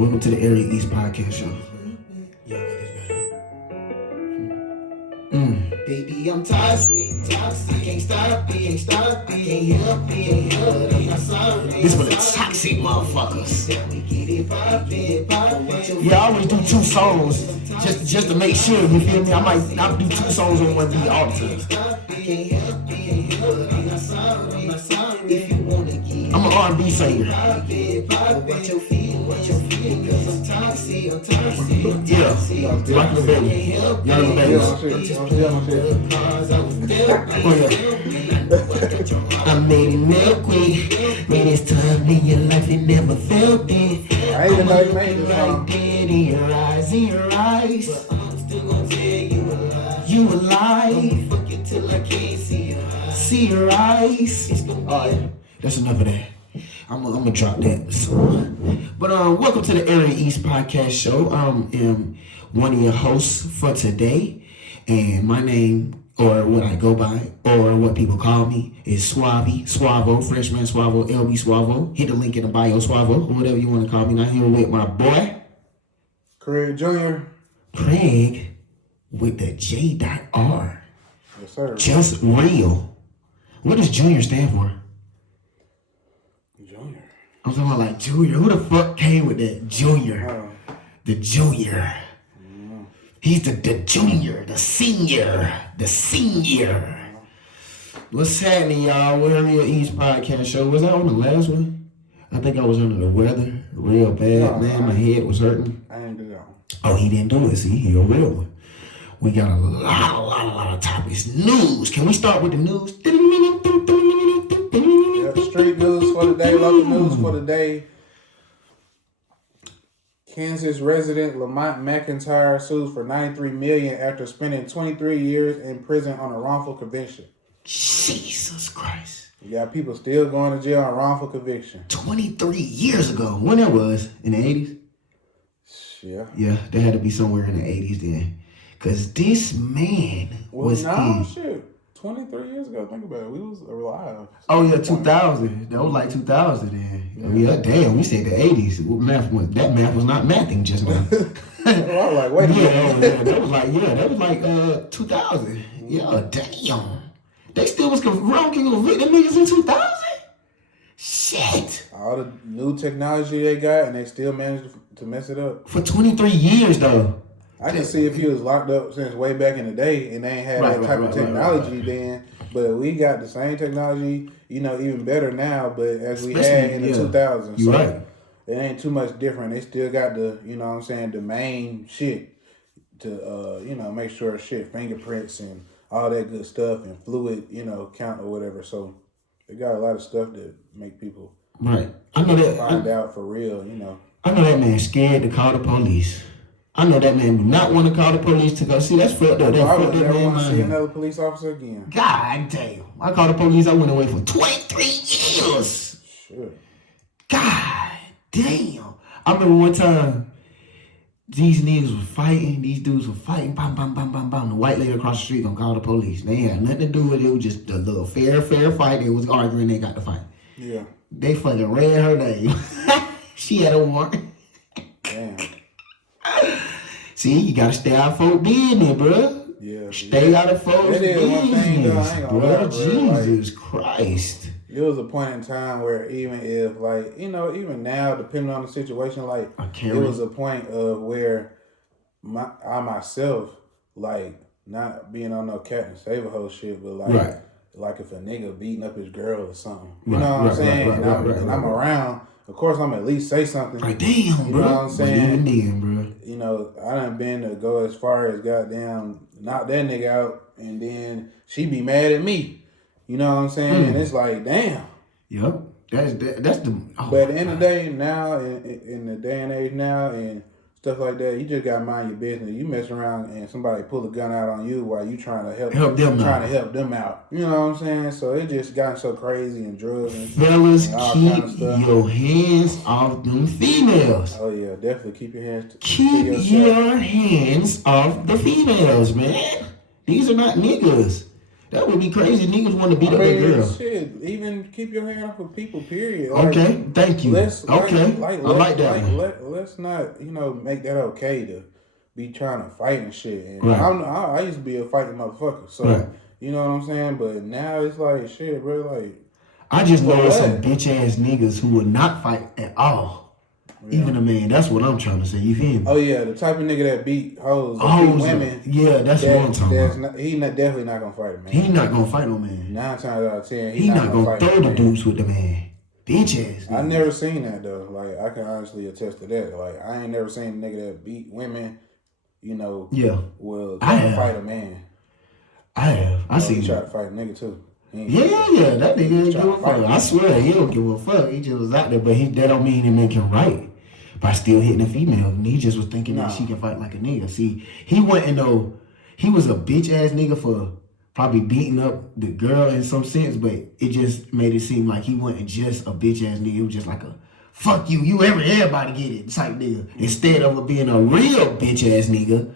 Welcome to the Area East Podcast Show. Baby, I'm toxic. Can't stop, can't help it. I'm sorry. This for the toxic motherfuckers. Yeah, I always do 2 songs just to make sure, you feel me? I might not do 2 songs on one beat all the time. I'm an R&B singer. Yeah, rockin' the baby. Y'all the babies. Oh yeah. I made it milk quick. When it's time in your life, you never felt it. I even know you made this song. In your eyes, in your eyes. I'm still gonna tell you a lie. You a lie. Fuck it till I can't see your eyes. Alright, that's enough of that. I'm gonna drop that song. But welcome to the Area East Podcast Show. I am one of your hosts for today, and my name, or what I go by, or what people call me, is Suavo, Freshman Suavo, LB Suavo. Hit the link in the bio, Suavo, or whatever you want to call me. Now here with my boy, Craig Jr. Craig, with the J.R. Yes, sir. Just real. What does Junior stand for? Junior. I'm talking about like Junior. Who the fuck came with that? Junior. The Junior. He's the Junior, the Senior. What's happening, y'all? We're on your East Podcast Show. Was I on the last one? I think I was under the weather real bad, man. My head was hurting. I didn't do that one. Oh, he didn't do it. See, he a real one. We got a lot of topics. News. Can we start with the news? Yep, street news for the day, local news for the day. Kansas resident Lamont McIntyre sues for $93 million after spending 23 years in prison on a wrongful conviction. Jesus Christ. You got people still going to jail on wrongful conviction. 23 years ago. When that was? In the 80s? Yeah. Yeah, there had to be somewhere in the 80s then. Because this man was in... Shit. 23 years ago, think about it. We was alive. Oh, yeah, 2000. That was like 2000 then. Yeah, damn, we said the 80s. That math was not mathing just now. I was like, wait a minute. That was like 2000. Yeah, damn. They still was wrong convicting niggas in 2000? Shit. All the new technology they got, and they still managed to mess it up. For 23 years, though. I can see if he was locked up since way back in the day and they ain't had that type of technology then. But we got the same technology, even better now, but as we had in the 2000s. You're so right. It ain't too much different. They still got the, the main shit to, make sure fingerprints and all that good stuff and fluid, count or whatever. So they got a lot of stuff that make people find out for real, I know that man scared to call the police. I know that man do not want to call the police to go. See, that's fucked up. I would never want to see another police officer again. God damn. I called the police. I went away for 23 years. Sure. God damn. I remember one time, these niggas was fighting. These dudes were fighting. Bam, bam, bam, bam, bam. The white lady across the street gonna call the police. They had nothing to do with it. It was just a little fair fight. They was arguing. They got the fight. Yeah. They fucking read her name. She had a warrant. Damn. See, you gotta stay out of folk business, bro. Yeah. Stay out of folks business, bro. Jesus Christ. There was a point in time where even if, even now, depending on the situation, it was a point of where I myself, not being on no Captain Save-A-Ho shit, but like if a nigga beating up his girl or something. You know what I'm saying? And I'm around. Of course, I'm at least say something. Like, damn, bro. You know what I'm saying? Damn, bro. I done been to go as far as goddamn knock that nigga out, and then she be mad at me. You know what I'm saying? And it's like, damn. Yep. That's the. But at the end of the day, now in the day and age now, and stuff like that, you just gotta mind your business. You mess around and somebody pull a gun out on you while you trying to help them out. You know what I'm saying? So it just gotten so crazy and drugs and fellas, and all keep kind of stuff. your hands off them females. Oh yeah, definitely keep your hands. Keep your hands off the females, man. These are not niggas. That would be crazy. Niggas want to beat up a girl. Shit, even keep your hand off of people, period. Okay, thank you. Let's I like that one. Let's not, make that okay to be trying to fight and shit. And right. I used to be a fighting motherfucker, so right. You know what I'm saying. But now it's like shit, bro. Like I just know some bitch ass niggas who would not fight at all. Yeah. Even a man. That's what I'm trying to say. You feel me? Oh yeah, the type of nigga that beat hoes, beat women. Yeah, that's what I'm talking about. Definitely not gonna fight a man. He not gonna fight no man. 9 times out of 10, he not gonna throw the deuce with the man. Bitch ass. I never seen that though. Like I can honestly attest to that. Like I ain't never seen a nigga that beat women. Yeah. Will try to fight a man. I have. I see. He tried to fight a nigga too. Yeah. That nigga ain't give a fuck. I swear he don't give a fuck. He just was out there, but that don't mean he make him right. By still hitting a female, and he just was thinking that she can fight like a nigga. See, he wasn't he was a bitch ass nigga for probably beating up the girl in some sense, but it just made it seem like he wasn't just a bitch ass nigga. He was just like a fuck you everybody get it type nigga. Instead of being a real bitch ass nigga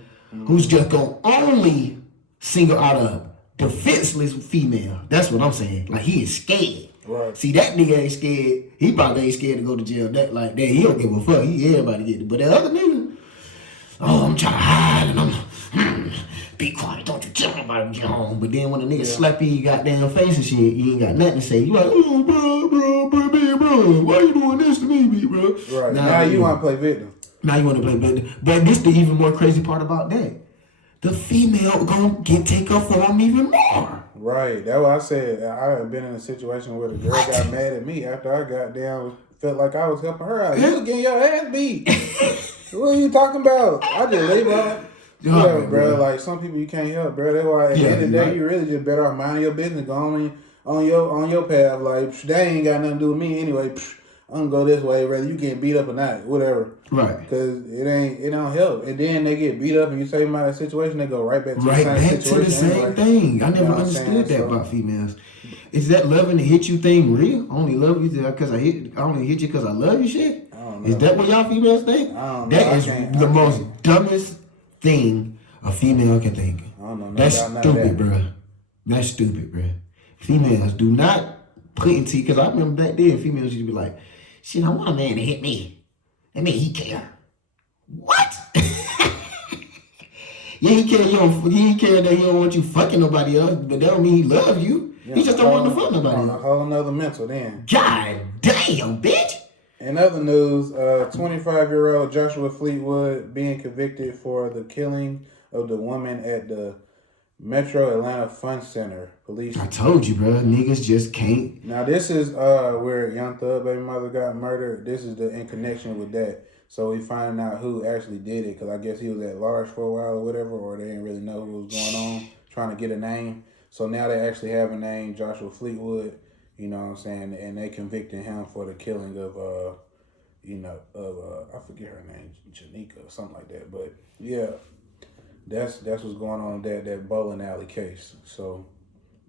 who's just gonna only single out a defenseless female. That's what I'm saying. Like he is scared. Right. See, that nigga ain't scared. He probably ain't scared to go to jail. That he don't give a fuck. Everybody get it. But that other nigga, I'm trying to hide and I'm be quiet. Don't you tell nobody when you get home. But then when a nigga slap you goddamn face and shit, you ain't got nothing to say. You like, oh, bro, why you doing this to me, bro? Right. Now you want to play victim. Now you want to play victim. But this the even more crazy part about that. The female gonna take her form even more. Right. That's what I said. I have been in a situation where the girl got mad at me after I got down. Felt like I was helping her out. You was getting your ass beat. What are you talking about? I just leave her. Yeah, bro. Like some people you can't help, bro. That's why at the end of the day, you really just better off minding your business, go on your path. Like they ain't got nothing to do with me anyway. I'm gonna go this way, whether you get beat up or not, whatever. Right. Because it don't help. And then they get beat up and you save them out of that situation, they go right back to the same situation. To the same thing. I never understood that about females. Is that loving to hit you thing real? I only love you because I only hit you because I love you shit? I don't know. Is that what y'all females think? I don't know. That is the most dumbest thing a female can think. I don't know. That's stupid, bro. That's stupid, bro. Females do not put into, because I remember back then females used to be like, shit, I want a man to hit me. That mean he care. What? Yeah, he care that he don't want you fucking nobody else, but that don't mean he love you. Yeah, he just don't want to fuck nobody else. A whole nother mental then. God damn, bitch. In other news, 25-year-old Joshua Fleetwood being convicted for the killing of the woman at the Metro Atlanta Fun Center. Police. I told you, bro. Niggas just can't. Now, this is where Young Thug baby mother got murdered. This is in connection with that. So we finding out who actually did it, because I guess he was at large for a while or whatever, or they didn't really know what was going on, trying to get a name. So now they actually have a name, Joshua Fleetwood, you know what I'm saying, and they convicted him for the killing of, I forget her name, Janika or something like that. But yeah, that's what's going on with that bowling alley case. So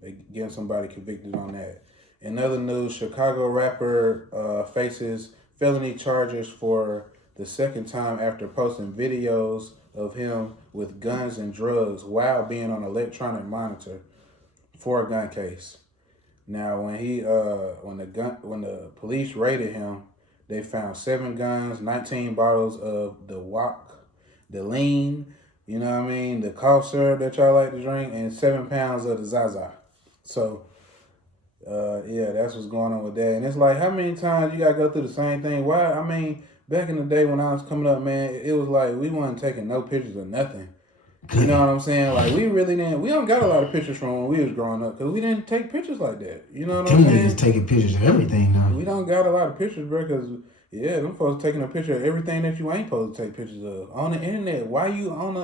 they getting somebody convicted on that. In other news, Chicago rapper faces felony charges for the second time after posting videos of him with guns and drugs while being on electronic monitor for a gun case. Now, when the police raided him, they found 7 guns, 19 bottles of the the lean, you know what I mean, the cough syrup that y'all like to drink, and 7 pounds of the Zaza. So, yeah, that's what's going on with that. And it's like, how many times you gotta go through the same thing? Why? I mean, back in the day when I was coming up, man, it was like we wasn't taking no pictures of nothing. You know what I'm saying? Like, we don't got a lot of pictures from when we was growing up, because we didn't take pictures like that. You know what I'm saying? Niggas taking pictures of everything now. We don't got a lot of pictures, bro, because, yeah, them folks taking a picture of everything that you ain't supposed to take pictures of. On the internet, why you on the,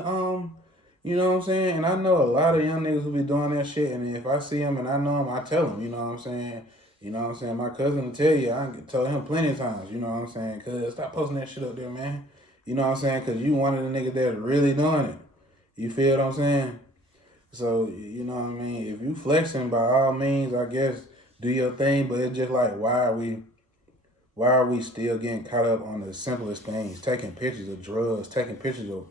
you know what I'm saying? And I know a lot of young niggas who be doing that shit, and if I see them and I know them, I tell them, you know what I'm saying? You know what I'm saying? My cousin will tell you, I told him plenty of times, you know what I'm saying? Cuz stop posting that shit up there, man. You know what I'm saying? Because you one of the niggas that's really doing it. You feel what I'm saying? So, you know what I mean? If you flexing, by all means, I guess, do your thing, but it's just like, why are we still getting caught up on the simplest things? Taking pictures of drugs, taking pictures of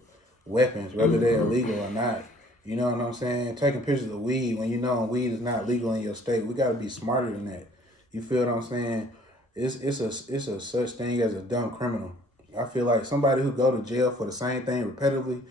weapons, whether they're illegal or not. You know what I'm saying? Taking pictures of weed when you know weed is not legal in your state. We gotta be smarter than that. You feel what I'm saying? It's a such thing as a dumb criminal. I feel like somebody who go to jail for the same thing repetitively,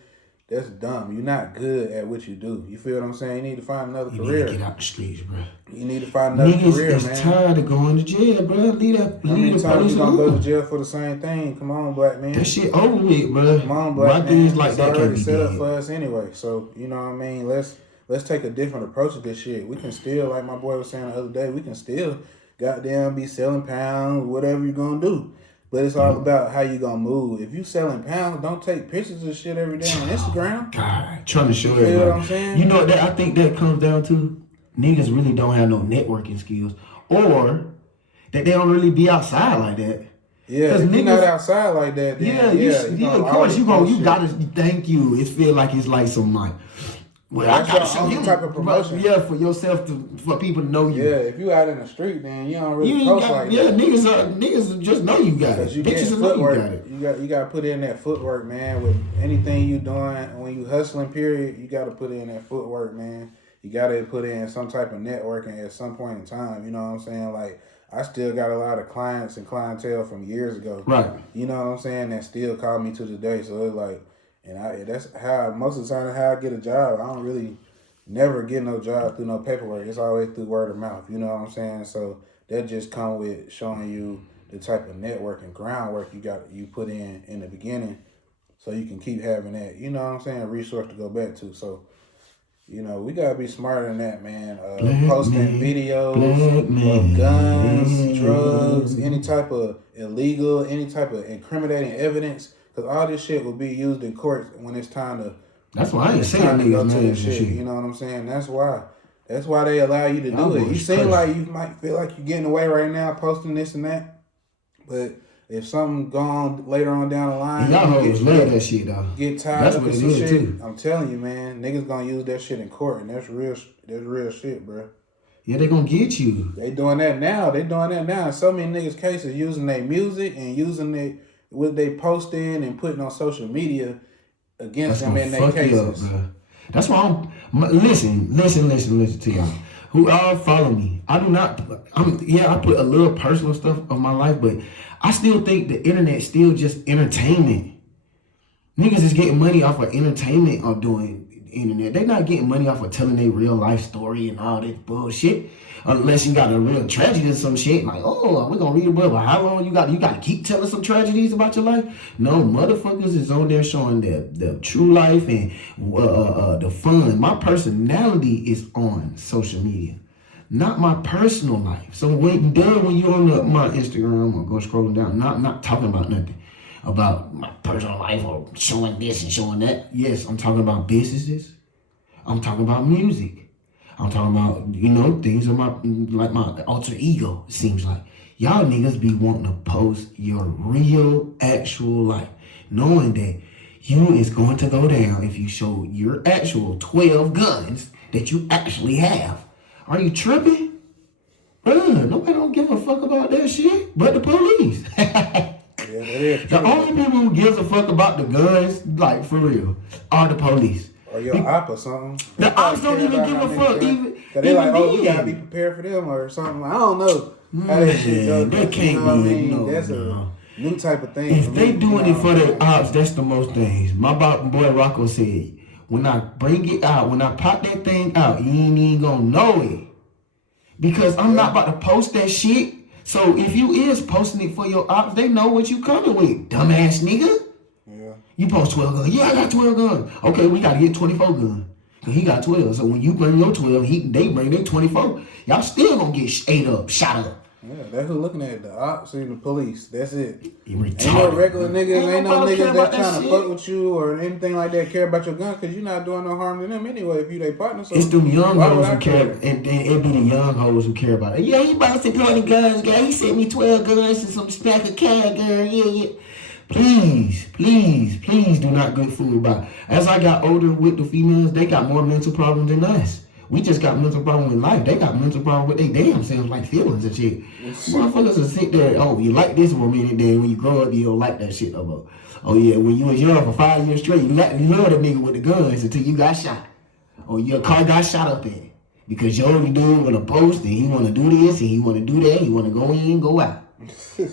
that's dumb. You're not good at what you do. You feel what I'm saying? You need to find another career. You need to get out the streets, bro. You need to find another career, man. It's tired of going to jail, bro. Leave How many times you gonna go to jail for the same thing? Come on, black man. That shit over with, bro. Come on, black man. Things like it's that already can be set up dead. for us anyway. So, you know what I mean? Let's take a different approach to this shit. We can still, like my boy was saying the other day, we can still goddamn be selling pounds, whatever you're gonna do. But it's all about how you gonna move. If you selling pounds, don't take pictures of shit every day on Instagram. God, trying to show everybody. You know what I'm saying? You know that I think that comes down to niggas really don't have no networking skills, or that they don't really be outside like that. Yeah, if you're not outside like that, then of course you gotta thank you. It feel like it's like some like. Well, that's I gotta show you type of promotion. Yeah, for yourself for people to know you. Yeah, if you out in the street, then you don't really post like that. Yeah, niggas just know you got it. You Bitches know you got it. You got to put in that footwork, man. With anything you doing, when you hustling, period, you got to put in that footwork, man. You got to put in some type of networking at some point in time. You know what I'm saying? Like, I still got a lot of clients and clientele from years ago. Right. You know what I'm saying? That still call me to this day. So it's like, and that's how most of the time how I get a job. I don't really never get no job through no paperwork. It's always through word of mouth. You know what I'm saying? So that just come with showing you the type of network and groundwork you put in the beginning, so you can keep having that. You know what I'm saying? A resource to go back to. So, you know, we gotta be smarter than that, man. Posting videos of guns, drugs, any type of illegal, any type of incriminating evidence. Because all this shit will be used in court when it's time to. That's why I ain't saying niggas man shit. You know what I'm saying? That's why they allow you to do it. You seem like you might feel like you're getting away right now, posting this and that. But if something gone later on down the line, y'all hoes love that shit though. Get tired of some shit. Too. I'm telling you, man, niggas gonna use that shit in court, and that's real shit, bro. Yeah, they gonna get you. They doing that now. So many niggas cases using their music and using what they posting and putting on social media against them in their cases. That's why listen to y'all who all follow me. I do not. I put a little personal stuff of my life, but I still think the internet still just entertainment. Niggas is getting money off of entertainment or doing internet. They not getting money off of telling their real life story and all this bullshit. Unless you got a real tragedy or some shit, like, oh, we're gonna read a book, but how long you got to keep telling some tragedies about your life? No, motherfuckers is on there showing the true life and the fun. My personality is on social media, not my personal life. So when you're on my Instagram or go scrolling down, not talking about nothing about my personal life or showing this and showing that. Yes, I'm talking about businesses. I'm talking about music. I'm talking about, things of my alter ego, it seems like. Y'all niggas be wanting to post your real, actual life, knowing that you is going to go down if you show your actual 12 guns that you actually have. Are you tripping? Nobody don't give a fuck about that shit but the police. The only people who gives a fuck about the guns, like for real, are the police. Or your op or something. The ops don't even give a fuck. Cause they like, we gotta be prepared for them or something. I don't know how that shit goes. They can't be. That's a new type of thing. If they doing it for the ops, that's the most things. My boy Rocco said, when I bring it out, when I pop that thing out, you ain't even gonna know it. Because I'm not about to post that shit. So if you is posting it for your ops, they know what you coming with, dumbass nigga. Yeah. You post 12 guns. Yeah, I got 12 guns. Okay, we gotta get 24 guns. Cause he got 12. So when you bring your 12, they bring their 24. Y'all still gonna get ate up, shot up. Yeah, that's who looking at the ops and the police. That's it. Ain't no regular niggas. Ain't no niggas that's trying to fuck with you or anything like that. Care about your gun because you're not doing no harm to them anyway. If you they partner, so it's them young hoes who care, and it be the young hoes who care about it. Yeah, he bought some 20 guns, guy. He sent me 12 guns and some stack of cat gun. Yeah. Please do not get fooled about it. As I got older with the females, they got more mental problems than us. We just got mental problem with life. They got mental problem with their damn selves, like feelings and shit. Motherfuckers will sit there, you like this for a minute, then when you grow up, you don't like that shit no more. Oh yeah, when you was young for 5 years straight, you love the nigga with the guns until you got shot. or your car got shot up at. Because your dude wanna post and he wanna do this and he wanna do that, he wanna go in, go out.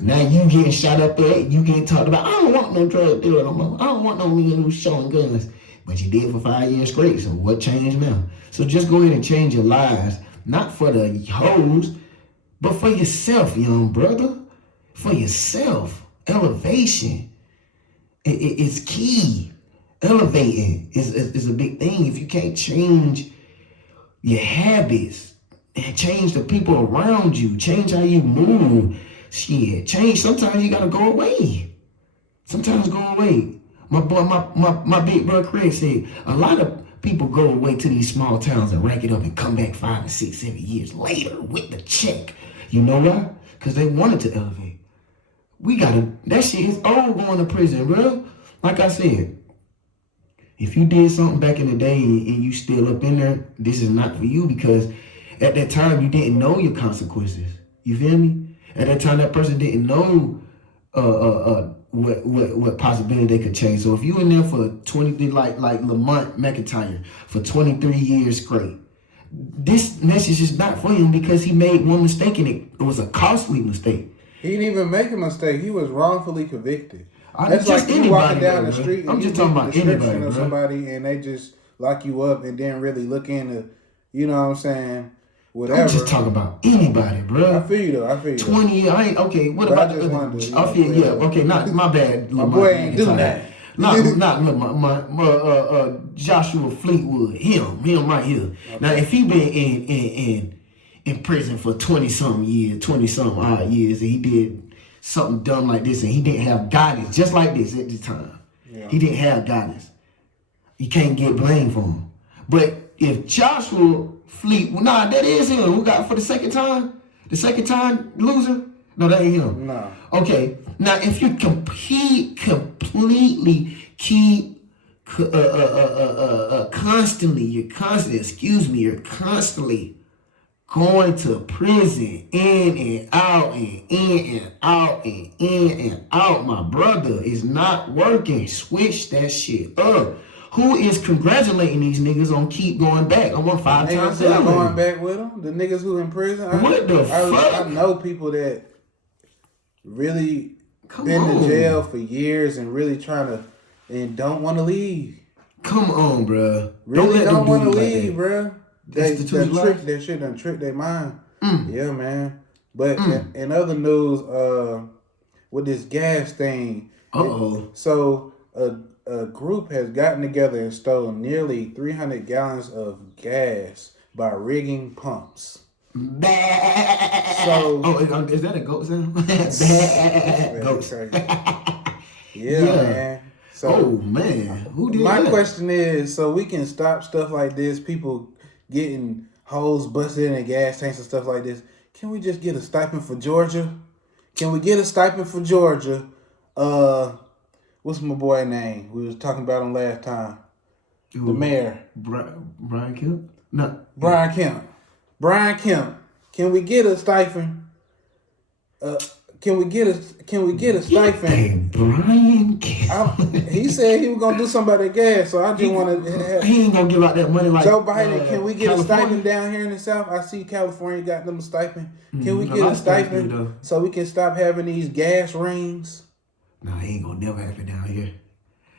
Now you getting shot up at, you getting talked about, I don't want no drug dealer no more. I don't want no nigga who's showing guns. But you did for 5 years straight, so what changed now? So just go ahead and change your lives, not for the hoes, but for yourself, young brother. For yourself. Elevation. It's key. Elevating is a big thing. If you can't change your habits and change the people around you, change how you move, shit, change. Sometimes you gotta go away. Sometimes go away. My boy, my big brother Craig said a lot of people go away to these small towns and rack it up and come back 5 and 6, 7 years later with the check. You know why? Because they wanted to elevate. That shit is old going to prison, bro. Like I said, if you did something back in the day and you still up in there, this is not for you, because at that time you didn't know your consequences. You feel me? At that time that person didn't know what possibility they could change. So if you in there for 23, like Lamont McIntyre for 23 years straight, this message is not for him because he made one mistake and it was a costly mistake. He didn't even make a mistake. He was wrongfully convicted. That's like you walking down the street and I'm you just talking about anybody, of somebody and they just lock you up and then really look into, you know what I'm saying, whatever. I'm just talking about anybody, bro. I feel you though. 20 years, I ain't, okay, what about the other? I feel, yeah, okay, not, my bad. My boy ain't doing that. Not my Joshua Fleetwood, him right here. Okay. Now, if he been in prison for 20-something odd years, and he did something dumb like this, and he didn't have guidance, just like this at the time. Yeah. He didn't have guidance. You can't get blamed for him. But if Joshua Fleetwood, that is him. Who got for the second time? The second time loser? No, that ain't him. No. Okay. Now, if you completely keep constantly going to prison, in and out, and in and out, and in and out, my brother, is not working. Switch that shit up. Who is congratulating these niggas on keep going back? I want 5 times that. Going back with them? The niggas who in prison? What the fuck? I know people that really been to jail for years and really trying to, and don't want to leave. Come on, bro. Really don't want to leave, bro. That shit done tricked their mind. Yeah, man. But in other news, with this gas thing, so a group has gotten together and stolen nearly 300 gallons of gas by rigging pumps. So, is that a goat sound? Goats. Yeah, man. So, man, who did my that? question is, so we can stop stuff like this, people getting holes busted in their gas tanks and stuff like this. Can we just get a stipend for Georgia? Can we get a stipend for Georgia? What's my boy name? We was talking about him last time. The mayor. Brian Kemp? No. Brian Kemp. Can we get a stipend? Can we get a stipend? Brian Kemp. He said he was gonna do something about that gas, so I just want to. He ain't gonna give out that money like Joe Biden. Can we get California? A stipend down here in the South? I see California got them a stipend. Can we get a stipend so we can stop having these gas rings? No, it ain't gonna never happen down here.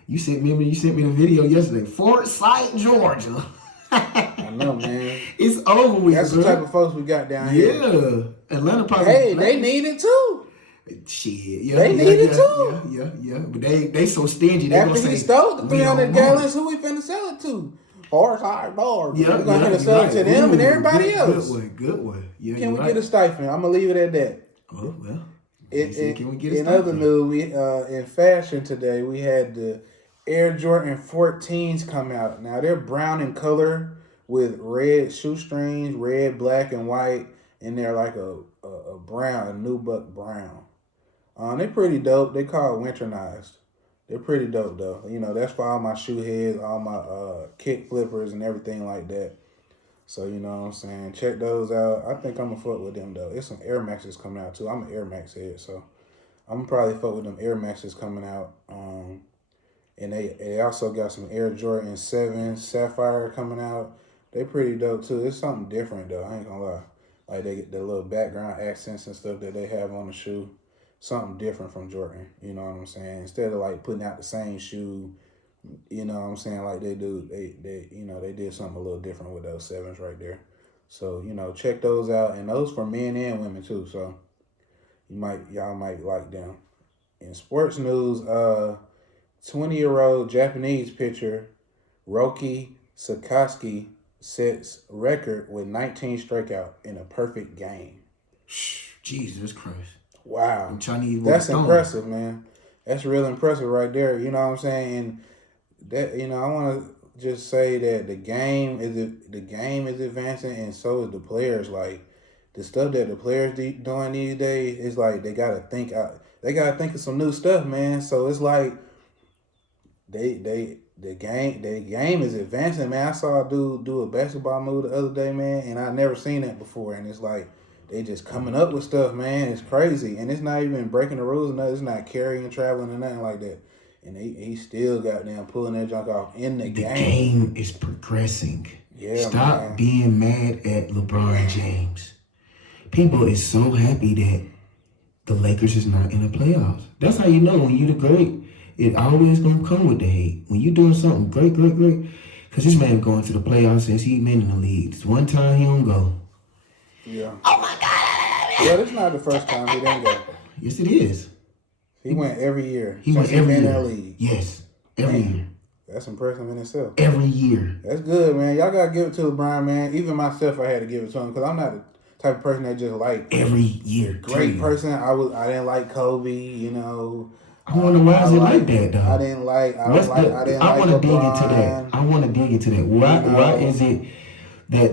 You sent me the video yesterday. Fort Sight, Georgia. I know, man. It's over with. That's the type of folks we got down here. Yeah, Atlanta probably. Hey, they need it too. Shit, yeah, they need it too. Yeah. But they so stingy. They after he stole the 300 gallons, who we finna sell it to? Horse high bar. Yeah, we're gonna sell it to them and everybody else. Good one. Yeah, can we get a stipend? I'm gonna leave it at that. Oh well. Can we get a stipend? In other news, we in fashion today, we had the Air Jordan 14s come out. Now they're brown in color with red shoestrings, red, black, and white, and they're like a brown, a nubuck brown. They're pretty dope. They call it winternized. They're pretty dope though. You know, that's for all my shoe heads, all my kick flippers and everything like that. So, you know what I'm saying? Check those out. I think I'm gonna fuck with them though. It's some Air Maxes coming out too. I'm an Air Max head, so I'm gonna probably fuck with them Air Maxes coming out. And they also got some Air Jordan 7 Sapphire coming out. They pretty dope too. It's something different though. I ain't gonna lie. Like they get the little background accents and stuff that they have on the shoe. Something different from Jordan. You know what I'm saying? Instead of like putting out the same shoe, you know what I'm saying, like they do, they you know, they did something a little different with those 7s right there. So, you know, check those out. And those for men and women too. So y'all might like them. In sports news, 20-year-old Japanese pitcher Roki Sakaski sets record with 19 strikeout in a perfect game. Jesus Christ. Wow. Chinese That's impressive, man. That's real impressive right there. You know what I'm saying? And that, you know, I want to just say that the game is advancing, and so is the players. Like the stuff that the players doing these days is like they gotta think out. They gotta think of some new stuff, man. So it's like the game is advancing, man. I saw a dude do a basketball move the other day, man, and I never seen that before. And it's like they just coming up with stuff, man. It's crazy, and it's not even breaking the rules. No, it's not carrying, traveling, or nothing like that. And he still got them pulling that junk off in the game. The game is progressing. Yeah, Stop man. being mad at LeBron James. People is so happy that the Lakers is not in the playoffs. That's how you know when you the great. It always gonna come with the hate. When you doing something great. Because this man going to the playoffs since he been in the league. It's one time he don't go. Yeah. Oh my God. Yeah, this is not the first time he didn't go. Yes, it is. He went every year. He went every year. year. In the league. Yes, every year. That's impressive in itself. Every year. That's good, man. Y'all gotta give it to LeBron, man. Even myself, I had to give it to him because I'm not the type of person that just like every year. Great person. I didn't like Kobe. You know. I wonder why is it like that though. I didn't like. I want to dig into that. I want to dig into that. Why is it that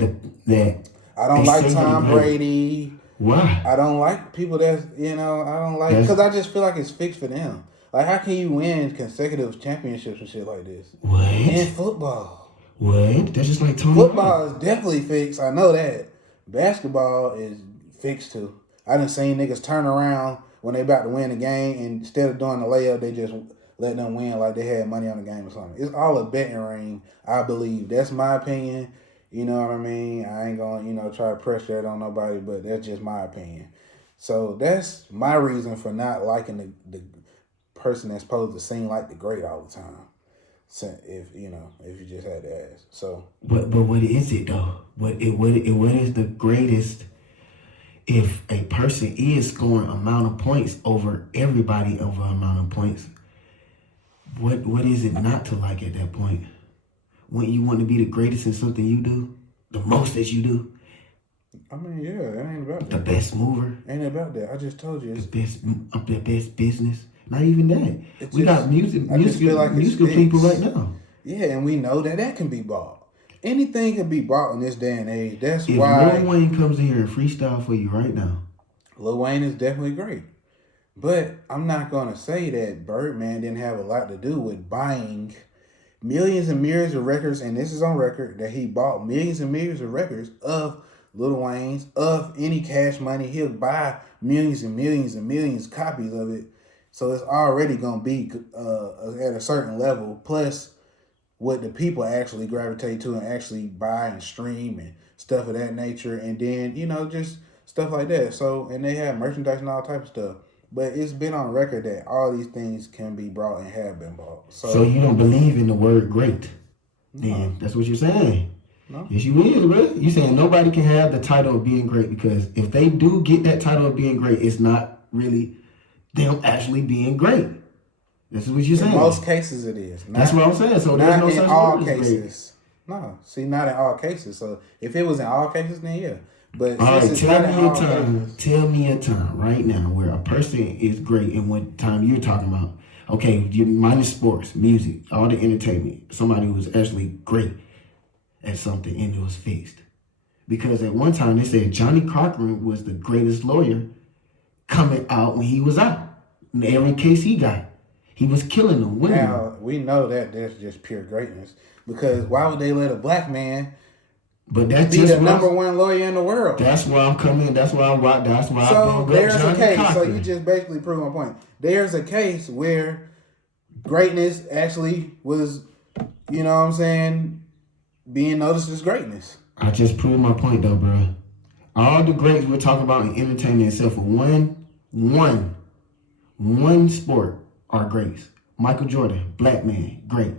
I don't like Tom Brady? Why? I don't like people I don't like because I just feel like it's fixed for them. Like, how can you win consecutive championships and shit like this? What? In football. What? That's just like Tony. Football is definitely fixed. I know that. Basketball is fixed too. I done seen niggas turn around when they about to win the game, and instead of doing the layup, they just let them win like they had money on the game or something. It's all a betting ring, I believe. That's my opinion. You know what I mean? I ain't gonna, try to press that on nobody, but that's just my opinion. So that's my reason for not liking the person that's supposed to seem like the great all the time. So if you just had to ask. So but what is it though? What is the greatest if a person is scoring amount of points over everybody over amount of points? What is it not to like at that point? When you want to be the greatest in something you do, the most that you do. I mean, yeah, it ain't about that. The best mover. Ain't about that. I just told you. The best business. Not even that. We got musical people right now. Yeah, and we know that can be bought. Anything can be bought in this day and age. That's if why. Lil Wayne comes in here and freestyle for you right now. Lil Wayne is definitely great. But I'm not going to say that Birdman didn't have a lot to do with buying millions and millions of records, and this is on record, that he bought millions and millions of records of Lil Wayne's, of any Cash Money. He'll buy millions and millions and millions of copies of it. So it's already going to be at a certain level, plus what the people actually gravitate to and actually buy and stream and stuff of that nature. And then, just stuff like that. So, and they have merchandise and all type of stuff. But it's been on record that all these things can be brought and have been bought. So you don't believe in the word great? Then that's what you're saying. No. Yes, you is, bro. You saying nobody can have the title of being great, because if they do get that title of being great, it's not really them actually being great. This is what you're saying. In most cases, it is. That's what I'm saying. So there's no such in all word as cases. Great. No, see, not in all cases. So if it was in all cases, then yeah. But all right, tell me a time right now where a person is great, and what time you're talking about. Okay, minus sports, music, all the entertainment. Somebody who was actually great at something and it was fixed. Because at one time they said Johnny Cochran was the greatest lawyer coming out when he was out. In every case he got, he was killing them, winning. Now, we know that that's just pure greatness. Because why would they let a black man be the number one lawyer in the world? That's why I'm coming. That's why So there's a case. Cochran. So you just basically prove my point. There's a case where greatness actually was, being noticed as greatness. I just proved my point though, bro. All the greats we're talking about in entertainment except for one sport are greats. Michael Jordan, black man, great.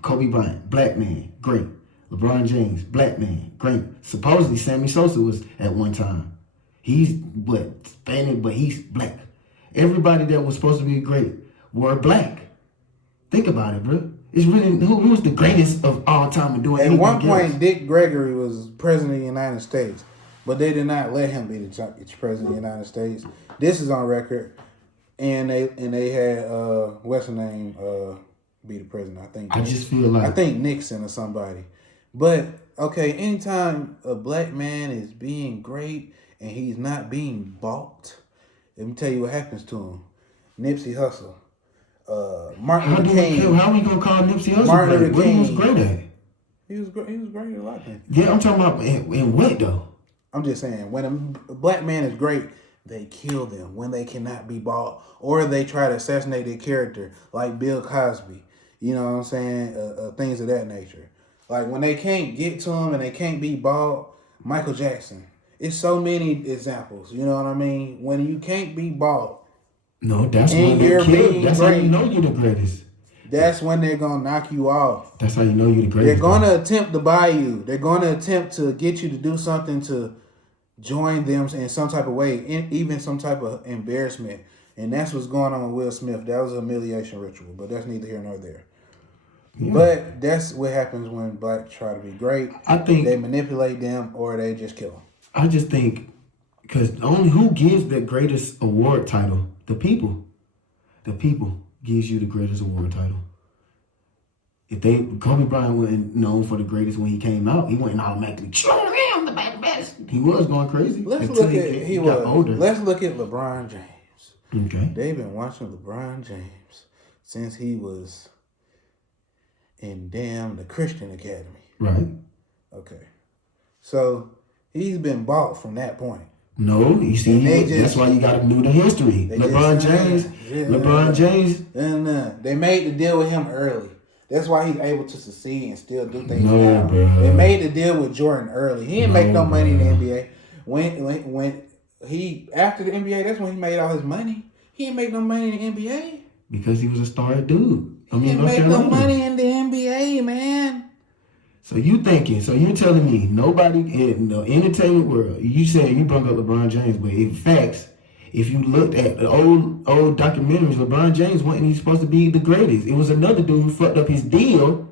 Kobe Bryant, black man, great. LeBron James, black man, great. Supposedly Sammy Sosa was at one time. He's Spanish, but he's black. Everybody that was supposed to be great were black. Think about it, bro. It's really who was the greatest of all time in doing anything else? At one point, Dick Gregory was president of the United States, but they did not let him be the president of the United States. This is on record, and they had what's her name be the president. I think Nixon or somebody. But okay, anytime a black man is being great and he's not being bought, let me tell you what happens to him. Nipsey Hussle. Martin Luther King. How we gonna call Nipsey Hussle great? What he was great at? He was great at a lot of things. Yeah, I'm talking about in what though? I'm just saying, when a black man is great, they kill them when they cannot be bought, or they try to assassinate their character, like Bill Cosby. You know what I'm saying? Things of that nature. Like when they can't get to them and they can't be bought, Michael Jackson. It's so many examples. You know what I mean? When you can't be bought. No, that's when they're killed. That's how you know you're the greatest. That's when they're going to knock you off. That's how you know you're the greatest. They're going to attempt to buy you. They're going to attempt to get you to do something to join them in some type of way, even some type of embarrassment. And that's what's going on with Will Smith. That was a humiliation ritual, but that's neither here nor there. Yeah. But that's what happens when blacks try to be great. I think they manipulate them or they just kill them. I just think, because only who gives the greatest award title? The people. The people gives you the greatest award title. If Kobe Bryant wasn't known for the greatest when he came out, he wouldn't automatically him the best. He was going crazy. Let's look at LeBron James. Okay. They've been watching LeBron James since he was in the Christian Academy. Right. Okay. So he's been bought from that point. No, you see, that's why you got to know the history. LeBron James. They made the deal with him early. That's why he's able to succeed and still do things now. Bro. They made the deal with Jordan early. He didn't make no money in the NBA. When he after the NBA, that's when he made all his money. He didn't make no money in the NBA because he was a star dude. He didn't make no money in the NBA, man. So you're telling me nobody in the entertainment world, you said you brought up LeBron James, but in fact, if you looked at the old documentaries, LeBron James wasn't even supposed to be the greatest. It was another dude who fucked up his deal,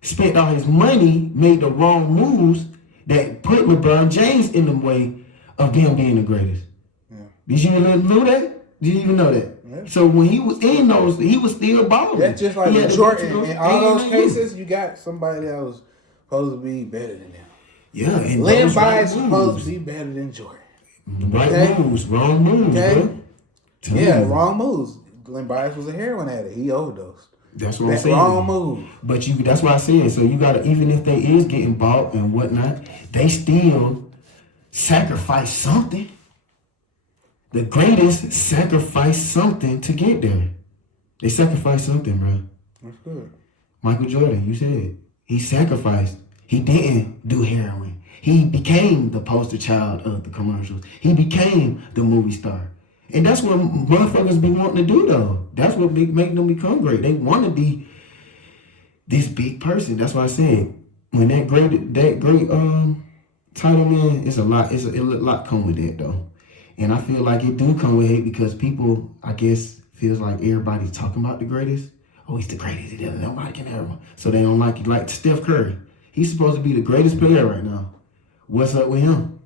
spent all his money, made the wrong moves that put LeBron James in the way of him being the greatest. Yeah. Did you even know that? Did you even know that? Yeah. So when he was in those, he was still balling. That's just like Jordan. In all those cases, you got somebody that was supposed to be better than them. Yeah, and Len Bias was supposed to be better than Jordan. Right moves, wrong moves, bro. Wrong moves. Len Bias was a heroin addict. He overdosed. That's what I'm saying. Wrong move. But that's what I said. So you gotta, even if they is getting bought and whatnot, they still sacrifice something. The greatest sacrifice something to get there. They sacrificed something, bro. That's good. Michael Jordan, you said he sacrificed. He didn't do heroin. He became the poster child of the commercials. He became the movie star. And that's what motherfuckers be wanting to do, though. That's what make them become great. They want to be this big person. That's why I said, when that great title, man, it's a lot come with that, though. And I feel like it do come with hate because people, I guess, feels like everybody's talking about the greatest. Oh, he's the greatest. Nobody can have him. So they don't like it. Like Steph Curry. He's supposed to be the greatest player right now. What's up with him?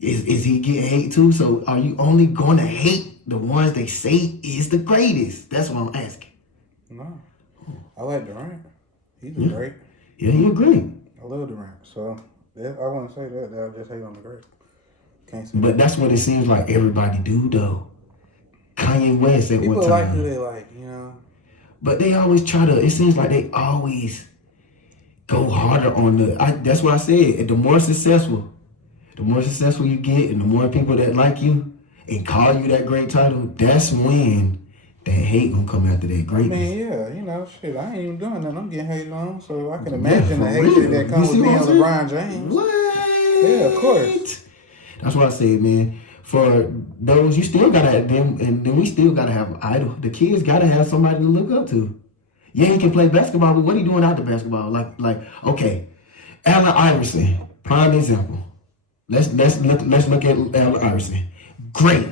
Is he getting hate too? So are you only going to hate the ones they say is the greatest? That's what I'm asking. No. I like Durant. He's great. Yeah, he great. I love Durant. So I want to say that. I'll just hate on the great. But that's what it seems like everybody do, though. Kanye West at people one time. People like who they like, you know. But they always try to, it seems like they always go harder on that's what I said. The more successful you get and the more people that like you and call you that great title, that's when that hate gonna come after that greatness. I mean, yeah, you know, shit, I ain't even doing nothing. I'm getting hated on, so I can imagine the hatred that comes with being LeBron James. What? Yeah, of course. That's what I said, man. For those, you still gotta have them, and then we still gotta have an idol. The kids gotta have somebody to look up to. Yeah, he can play basketball, but what he doing after basketball? Like, okay, Allen Iverson, prime example. Let's look at Allen Iverson. Great,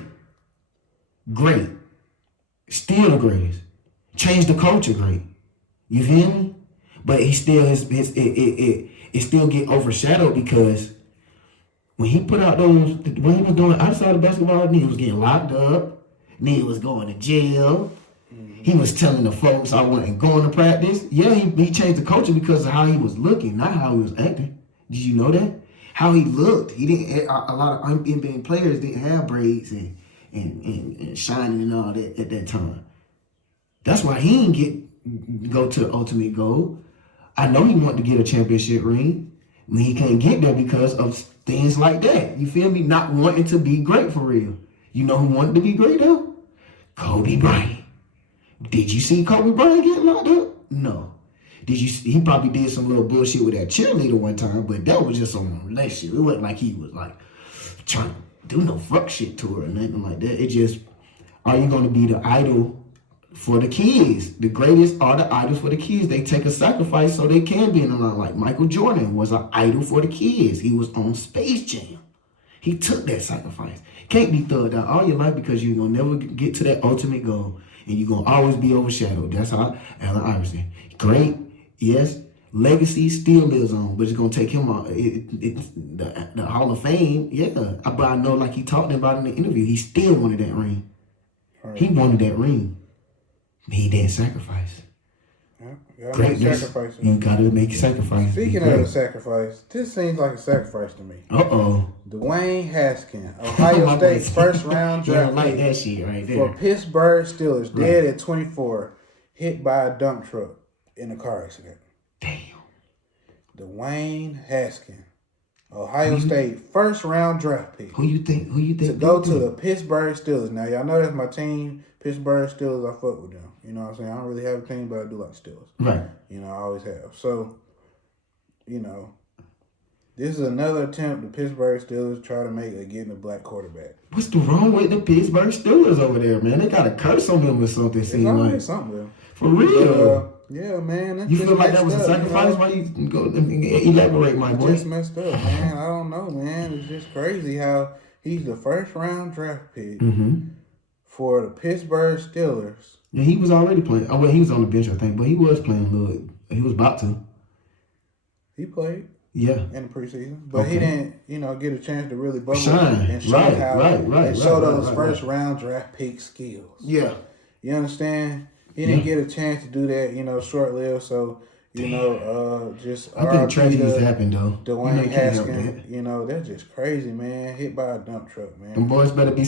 still the greatest. Changed the culture, great. You feel me? But he still it still get overshadowed because when he put out when he was doing outside of basketball, he was getting locked up, he was going to jail. He was telling the folks I wasn't going to practice. Yeah, he changed the culture because of how he was looking, not how he was acting. Did you know that? How he looked. He didn't. A lot of NBA players didn't have braids and shining and all that at that time. That's why he didn't go to the ultimate goal. I know he wanted to get a championship ring. I mean, he can't get there because of things like that. You feel me? Not wanting to be great for real. You know who wanted to be great though? Kobe Bryant. Did you see Kobe Bryant get locked up? No. Did you see? He probably did some little bullshit with that cheerleader one time, but that was just some relationship. It wasn't like he was like trying to do no fuck shit to her or nothing like that. It just, are you going to be the idol for the kids? The greatest are the idols for the kids. They take a sacrifice so they can be in the line. Like Michael Jordan was an idol for the kids. He was on Space Jam. He took that sacrifice. Can't be thugged out all your life because you're going to never get to that ultimate goal. And you're going to always be overshadowed. That's how Allen Iverson. Great, yes. Legacy still lives on, but it's going to take him out. The Hall of Fame, yeah. But I know, like he talked about in the interview, he still wanted that ring. Right. He wanted that ring. He didn't sacrifice. Yeah, greatness, you gotta make a sacrifice. Speaking of a sacrifice, this seems like a sacrifice to me. Dwayne Haskins, Ohio State first round draft like that shit right there. For Pittsburgh Steelers, dead at 24, hit by a dump truck in a car accident. Damn. Dwayne Haskins, Ohio State first round draft pick. Who you think? To go to the Pittsburgh Steelers. Now y'all know that's my team. Pittsburgh Steelers, I fuck with them. You know what I'm saying? I don't really have a team, but I do like Steelers. Right. You know, I always have. So, you know, this is another attempt the Pittsburgh Steelers try to make at getting a black quarterback. What's the wrong with the Pittsburgh Steelers over there, man? They got a curse on them or something. It's always something, man. For real. Yeah, man. You feel like that was a sacrifice? You know? Why you go elaborate, my boy? Just messed up, man. I don't know, man. It's just crazy how he's the first round draft pick for the Pittsburgh Steelers. Yeah, he was already playing. Oh, well, he was on the bench, I think, but he was playing a little. He was about to. He played. Yeah. In the preseason. But he didn't, get a chance to really bubble and show those first round draft pick skills. Yeah. You understand? He didn't get a chance to do that, short-lived. So, just I think tragedies happen, though. Dwayne Haskins, that's just crazy, man. Hit by a dump truck, man. Them boys better be...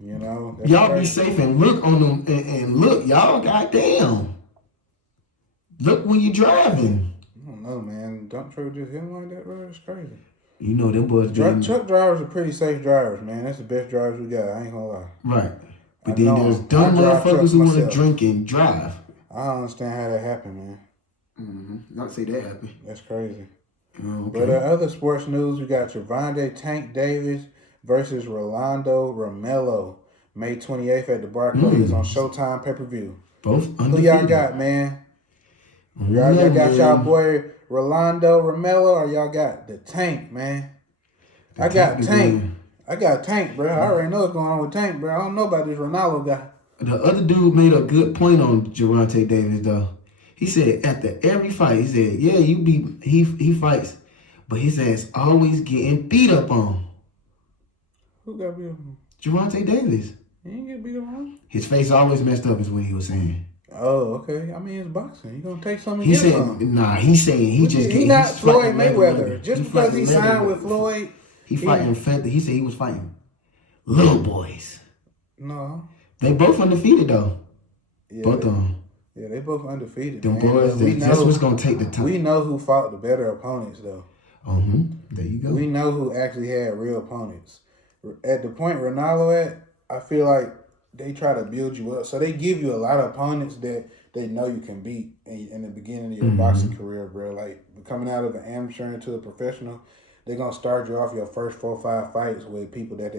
y'all crazy. Be safe and look on them and look, y'all, goddamn. Look when you're driving. I don't know, man. Dump truck just hit him like that, bro. It's crazy. Them boys... Truck drivers are pretty safe drivers, man. That's the best drivers we got. I ain't gonna lie. Right. But then there's dumb motherfuckers who want to drink and drive. I don't understand how that happened, man. Not say that happened. That's crazy. Okay. But other sports news, we got Gervonta Tank Davis versus Rolando Romero, May 28th at the Barclays on Showtime pay-per-view. Both undefeated. Who y'all got, man? Y'all got y'all boy Rolando Romero, or y'all got the Tank, man? I got Tank. I got Tank, bro. I already know what's going on with Tank, bro. I don't know about this Ronaldo guy. The other dude made a good point on Gervonta Davis, though. He said after every fight, he said, yeah, he fights, but his ass always getting beat up on. Who got beat up on? Gervonta Davis. He didn't get beat up on? His face always messed up is what he was saying. Oh, okay. I mean, it's boxing. You gonna take something. He said, nah. He's saying he's not Floyd Mayweather. Just because he signed with Floyd. He fighting Fenton. He said he was fighting little boys. No. They both undefeated though. Yeah, both of them. Yeah, they both undefeated. Them boys. That's what's gonna take the time. We know who fought the better opponents though. There you go. We know who actually had real opponents. At the point Ronaldo at, I feel like they try to build you up. So they give you a lot of opponents that they know you can beat in the beginning of your boxing career, bro. Like coming out of an amateur into a professional, they're gonna start you off your first 4 or 5 fights with people that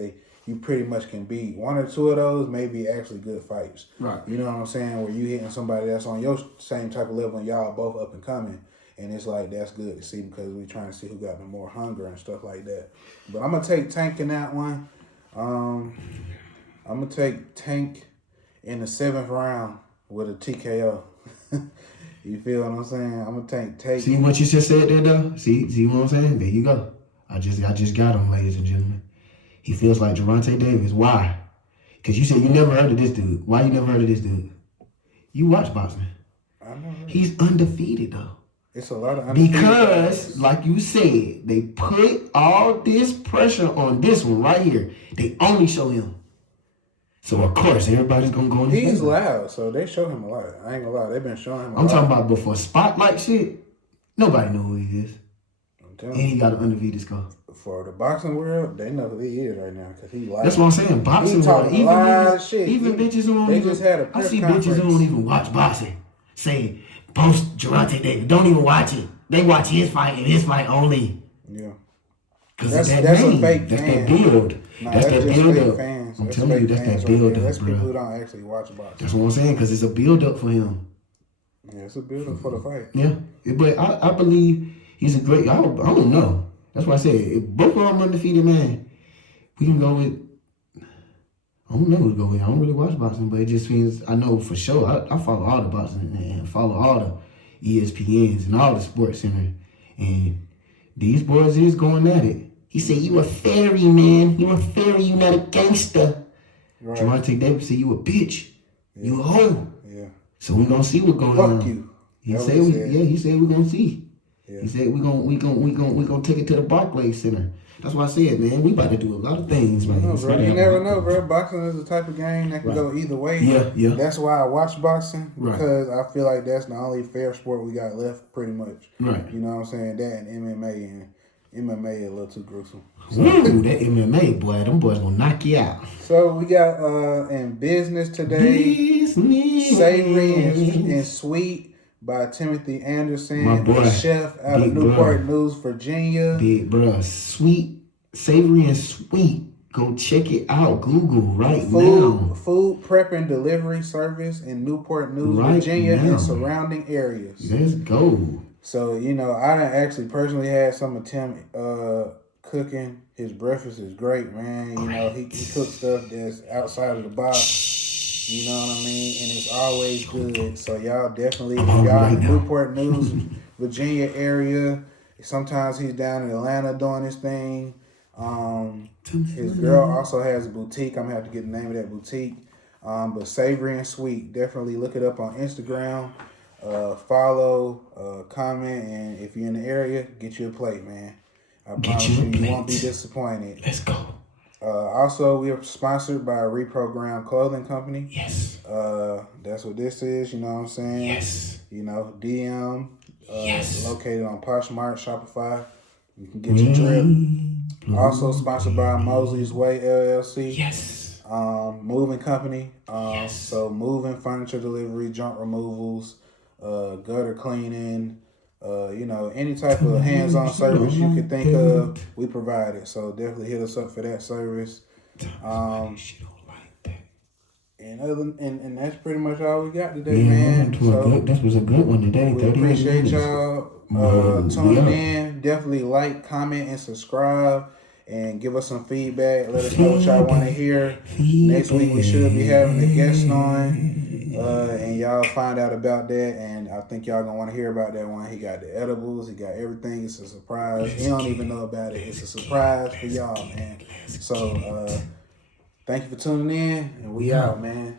you pretty much can beat. 1 or 2 of those may be actually good fights. Right. You know what I'm saying? Where you hitting somebody that's on your same type of level and y'all both up and coming. And it's like, that's good to see because we trying to see who got the more hunger and stuff like that. But I'm going to take Tank in that one. I'm going to take Tank in the 7th round with a TKO. You feel what I'm saying? I'm going to take. See what you just said there, though? See what I'm saying? There you go. I just got him, ladies and gentlemen. He feels like Gervonta Davis. Why? Because you said you never heard of this dude. Why you never heard of this dude? You watch boxing. I know. He's undefeated, though. It's a lot of undefeated Because, guys. like you said, they put all this pressure on this one right here. They only show him. So, of course, everybody's going to go in his He's favor. loud, so they show him a lot. I ain't gonna lie. They've been showing him a lot. I'm talking about before spotlight shit. Nobody know who he is. I'm telling And you. he got an undefeated score. For the boxing world, they know who he is right now because he loud. That's what I'm saying. Boxing He world. talking Even a lot bitches, of shit. even bitches who don't They even, just had a I press see conference. bitches who don't even watch boxing say, post Gervonta Davis. Don't even watch it. They watch his fight and his fight only. Yeah. Because That's that a name. fake That's fan. that build. Nah, that's that just build fake up. fans. I'm That's telling you, fake that's fans that right build there. up, That's people who bro. don't actually watch boxing. That's what I'm saying, because it's a build up for him. Yeah, it's a build up for the fight. Yeah. But I believe he's a great, I don't know. That's why I said, if both of them undefeated, man, we can go with, I don't know who to go with. I don't really watch boxing, but it just means I know for sure. I follow all the boxing and follow all the ESPNs and all the sports center. And these boys is going at it. He said, you a fairy, man. You a fairy, you not a gangster. Right. Gervonta Davis said, you a bitch. Yeah. You a hoe. Yeah. So we gonna see what's going on. Fuck you. He That's said, what he said. he said we're gonna see. Yeah. He said we gonna take it to the Barclays Center. That's why I said, man, we about to do a lot of things, man. No, It's bro, about to you happen. never know, bro. Boxing is the type of game that can Right. go either way. Yeah. That's why I watch boxing, Right. because I feel like that's the only fair sport we got left, pretty much. Right. You know what I'm saying? That and MMA, and MMA a little too gruesome. Ooh, that MMA, boy, them boys gonna knock you out. So we got in business today, Business. Savory and Sweet by Timothy Anderson, My boy. a chef out Big of Newport bro. News, Virginia. Big bruh, sweet, savory and sweet. Go check it out. Google right now. Food prep and delivery service in Newport News, Right Virginia, now. and surrounding areas. Let's go. So, you know, I done actually personally had some of Tim cooking. His breakfast is great, man. You know, he cooks stuff that's outside of the box. You know what I mean? And it's always good. So y'all definitely, if y'all in Newport News, Virginia area, sometimes he's down in Atlanta doing his thing. His girl also has a boutique. I'm gonna have to get the name of that boutique. But Savory and Sweet, definitely look it up on Instagram. Follow, comment, and if you're in the area, get you a plate, man. I promise you won't be disappointed. Let's go. Also, we are sponsored by Reprogram Clothing Company. Yes. That's what this is, you know what I'm saying? Yes. You know, DM, Yes. located on Poshmark, Shopify. You can get your drip. Also sponsored by Mosley's Way LLC. Yes. Moving company. Yes. So moving, furniture delivery, junk removals, gutter cleaning, you know, any type of hands-on service you could think of, we provide it. So definitely hit us up for that service. She don't like that. And that's pretty much all we got today, man. So this was a good one today. we 30 appreciate minutes. y'all tuning Yeah. in. Definitely like, comment, and subscribe. And give us some feedback. Let us know what y'all want to hear. Next week we should be having a guest on. And y'all find out about that. And I think y'all gonna want to hear about that one. He got the edibles. He got everything. It's a surprise. He don't even know about it. It's a surprise for y'all, man. So thank you for tuning in. And we out, man.